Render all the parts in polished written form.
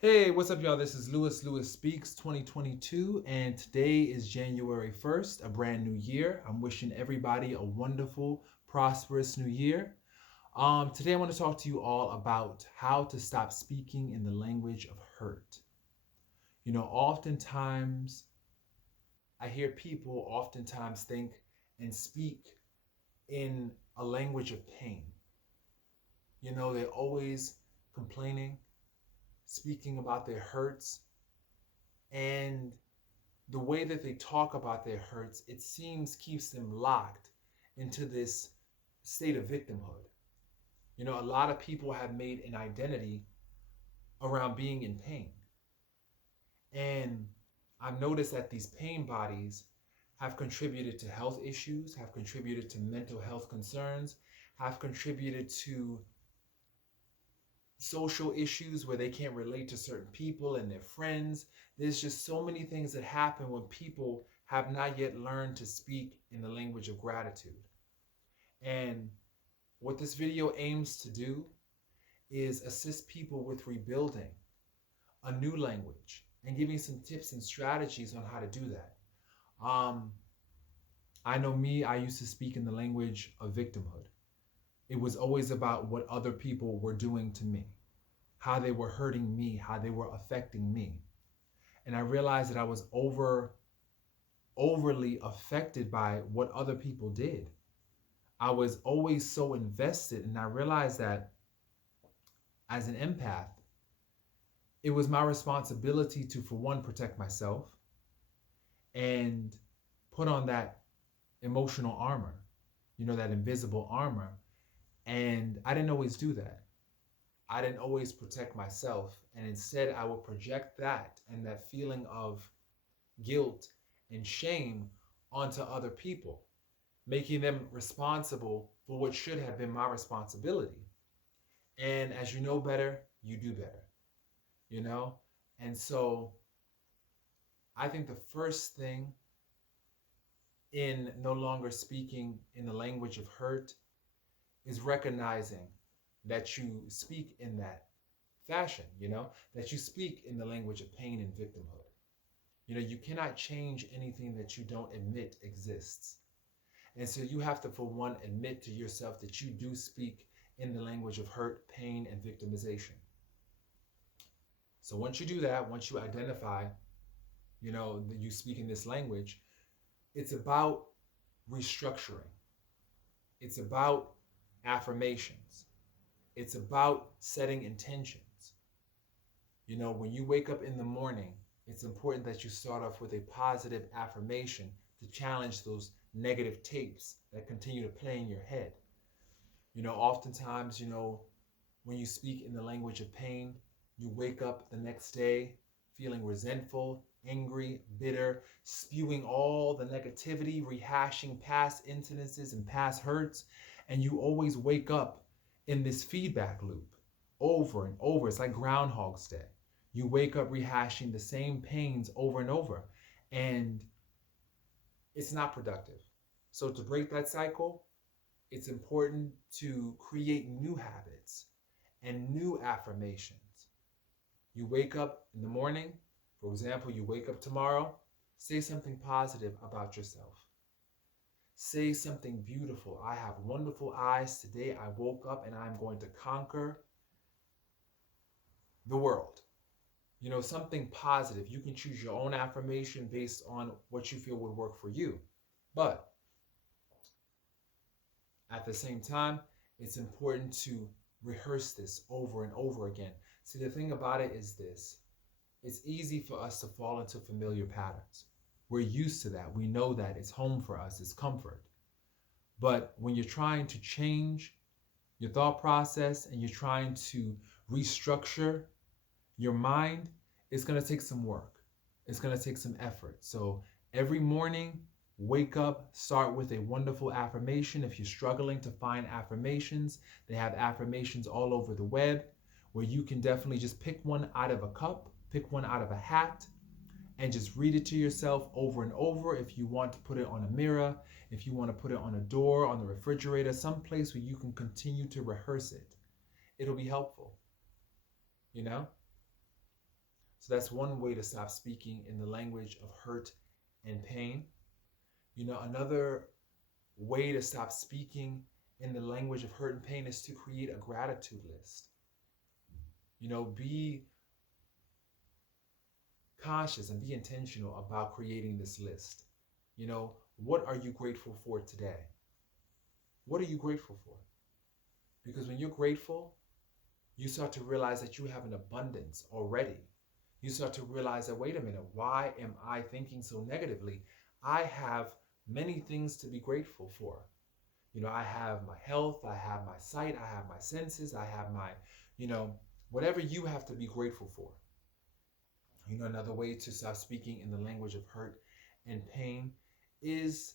Hey, what's up, y'all? This is Lewis Speaks 2022, and today is January 1st, a brand new year. I'm wishing everybody a wonderful, prosperous new year. Today, I want to talk to you all about how to stop speaking in the language of hurt. Oftentimes, I hear people oftentimes think and speak in a language of pain. They're always complaining, speaking about their hurts, and the way that they talk about their hurts, it seems keeps them locked into this state of victimhood. A lot of people have made an identity around being in pain. And I've noticed that these pain bodies have contributed to health issues, have contributed to mental health concerns, have contributed to social issues where they can't relate to certain people and their friends. There's just so many things that happen when people have not yet learned to speak in the language of gratitude. And what this video aims to do is assist people with rebuilding a new language and giving some tips and strategies on how to do that. Um, I know me, I used to speak in the language of victimhood. It was always about what other people were doing to me, how they were hurting me, how they were affecting me. And I realized that I was overly affected by what other people did. I was always so invested, and I realized that as an empath, it was my responsibility to, for one, protect myself and put on that emotional armor, that invisible armor. And I didn't always do that. I didn't always protect myself. And instead, I would project that and that feeling of guilt and shame onto other people, making them responsible for what should have been my responsibility. And as you know better, you do better, you know? And so I think the first thing in no longer speaking in the language of hurt is recognizing that you speak in that fashion, that you speak in the language of pain and victimhood. You cannot change anything that you don't admit exists. And so you have to, for one, admit to yourself that you do speak in the language of hurt, pain, and victimization. So once you do that, once you identify, that you speak in this language, it's about restructuring. It's about affirmations. It's about setting intentions. When you wake up in the morning, it's important that you start off with a positive affirmation to challenge those negative tapes that continue to play in your head. Oftentimes, when you speak in the language of pain, you wake up the next day feeling resentful, angry, bitter, spewing all the negativity, rehashing past incidences and past hurts, and you always wake up in this feedback loop over and over. It's like Groundhog's Day. You wake up rehashing the same pains over and over, and it's not productive. So to break that cycle, it's important to create new habits and new affirmations. You wake up in the morning, for example, you wake up tomorrow, say something positive about yourself. Say something beautiful. I have wonderful eyes. Today I woke up and I'm going to conquer the world. Something positive. You can choose your own affirmation based on what you feel would work for you. But at the same time, it's important to rehearse this over and over again. See, the thing about it is this. It's easy for us to fall into familiar patterns. We're used to that. We know that it's home for us, it's comfort. But when you're trying to change your thought process and you're trying to restructure your mind, it's going to take some work. It's going to take some effort. So every morning, wake up, start with a wonderful affirmation. If you're struggling to find affirmations, they have affirmations all over the web where you can definitely just pick one out of a cup, pick one out of a hat, and just read it to yourself over and over. If you want to put it on a mirror, if you want to put it on a door, on the refrigerator, someplace where you can continue to rehearse it, it'll be helpful, you know? So that's one way to stop speaking in the language of hurt and pain. Another way to stop speaking in the language of hurt and pain is to create a gratitude list. Be conscious and be intentional about creating this list. What are you grateful for today? What are you grateful for? Because when you're grateful, you start to realize that you have an abundance already. You start to realize that, wait a minute, why am I thinking so negatively? I have many things to be grateful for. I have my health, I have my sight, I have my senses, I have my, whatever you have to be grateful for. Another way to stop speaking in the language of hurt and pain is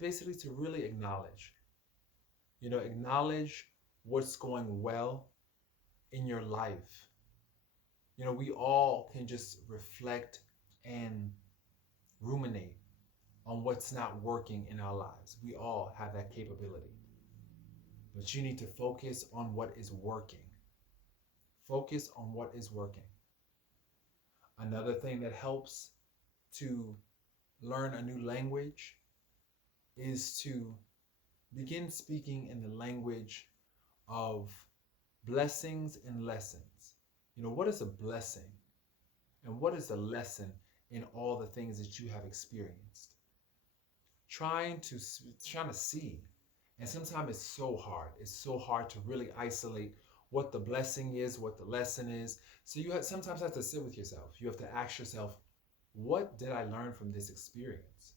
basically to really acknowledge. Acknowledge what's going well in your life. We all can just reflect and ruminate on what's not working in our lives. We all have that capability. But you need to focus on what is working. Focus on what is working. Another thing that helps to learn a new language is to begin speaking in the language of blessings and lessons. What is a blessing? And what is a lesson in all the things that you have experienced? Trying to see. And sometimes it's so hard. It's so hard to really isolate what the blessing is, what the lesson is. So you sometimes have to sit with yourself. You have to ask yourself, what did I learn from this experience?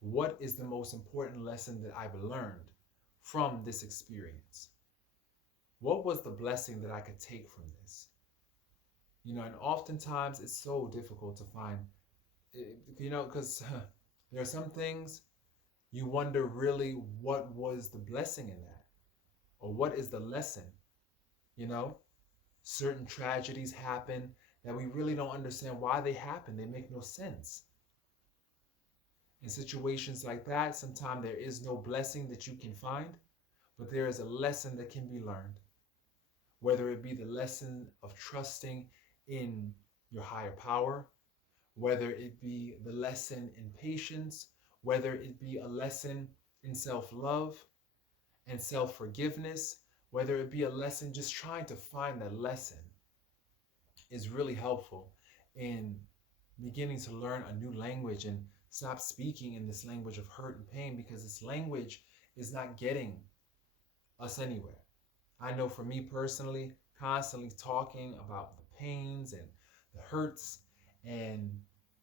What is the most important lesson that I've learned from this experience? What was the blessing that I could take from this? And oftentimes it's so difficult to find, because there are some things you wonder really what was the blessing in that, or what is the lesson. Certain tragedies happen that we really don't understand why they happen. They make no sense. In situations like that, sometimes there is no blessing that you can find, but there is a lesson that can be learned. Whether it be the lesson of trusting in your higher power, whether it be the lesson in patience, whether it be a lesson in self-love and self-forgiveness, whether it be a lesson, just trying to find that lesson is really helpful in beginning to learn a new language and stop speaking in this language of hurt and pain, because this language is not getting us anywhere. I know for me personally, constantly talking about the pains and the hurts and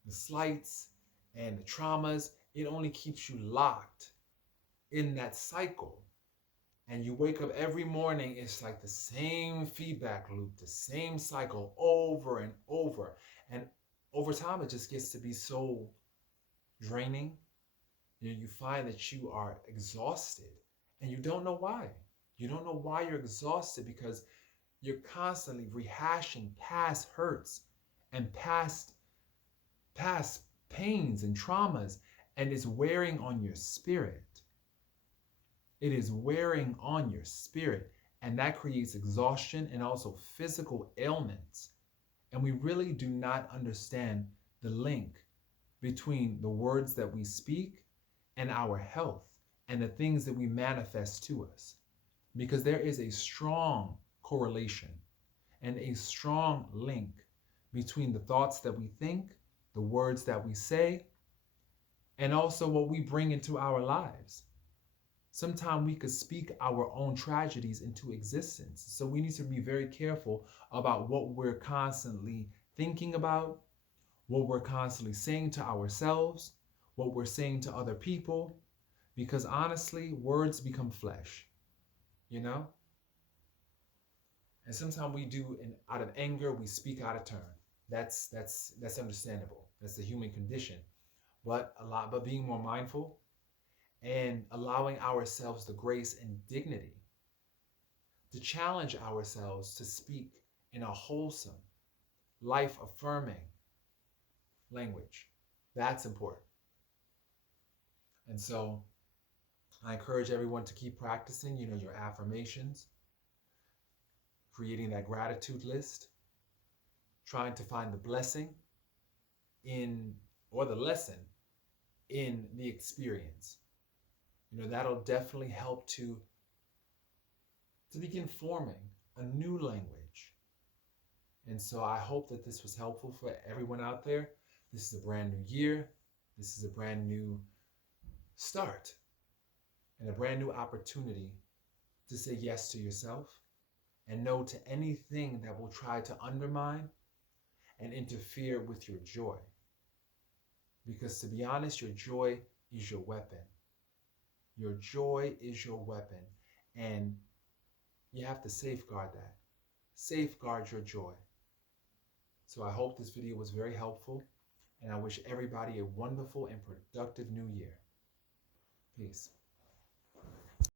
the slights and the traumas, it only keeps you locked in that cycle. And you wake up every morning, it's like the same feedback loop, the same cycle over and over. And over time, it just gets to be so draining. You find that you are exhausted and you don't know why. You don't know why you're exhausted, because you're constantly rehashing past hurts and past pains and traumas, and it's wearing on your spirit. It is wearing on your spirit, and that creates exhaustion and also physical ailments. And we really do not understand the link between the words that we speak and our health and the things that we manifest to us, because there is a strong correlation and a strong link between the thoughts that we think, the words that we say, and also what we bring into our lives. Sometimes we could speak our own tragedies into existence. So we need to be very careful about what we're constantly thinking about, what we're constantly saying to ourselves, what we're saying to other people, because honestly, words become flesh, you know? And sometimes we do, out of anger, we speak out of turn. That's understandable. That's the human condition. But being more mindful and allowing ourselves the grace and dignity to challenge ourselves to speak in a wholesome, life-affirming language. That's important. And so I encourage everyone to keep practicing, your affirmations, creating that gratitude list, trying to find the blessing in, or the lesson in the experience. That'll definitely help to begin forming a new language. And so I hope that this was helpful for everyone out there. This is a brand new year. This is a brand new start and a brand new opportunity to say yes to yourself and no to anything that will try to undermine and interfere with your joy. Because to be honest, your joy is your weapon. Your joy is your weapon. And you have to safeguard that. Safeguard your joy. So I hope this video was very helpful, and I wish everybody a wonderful and productive new year. Peace.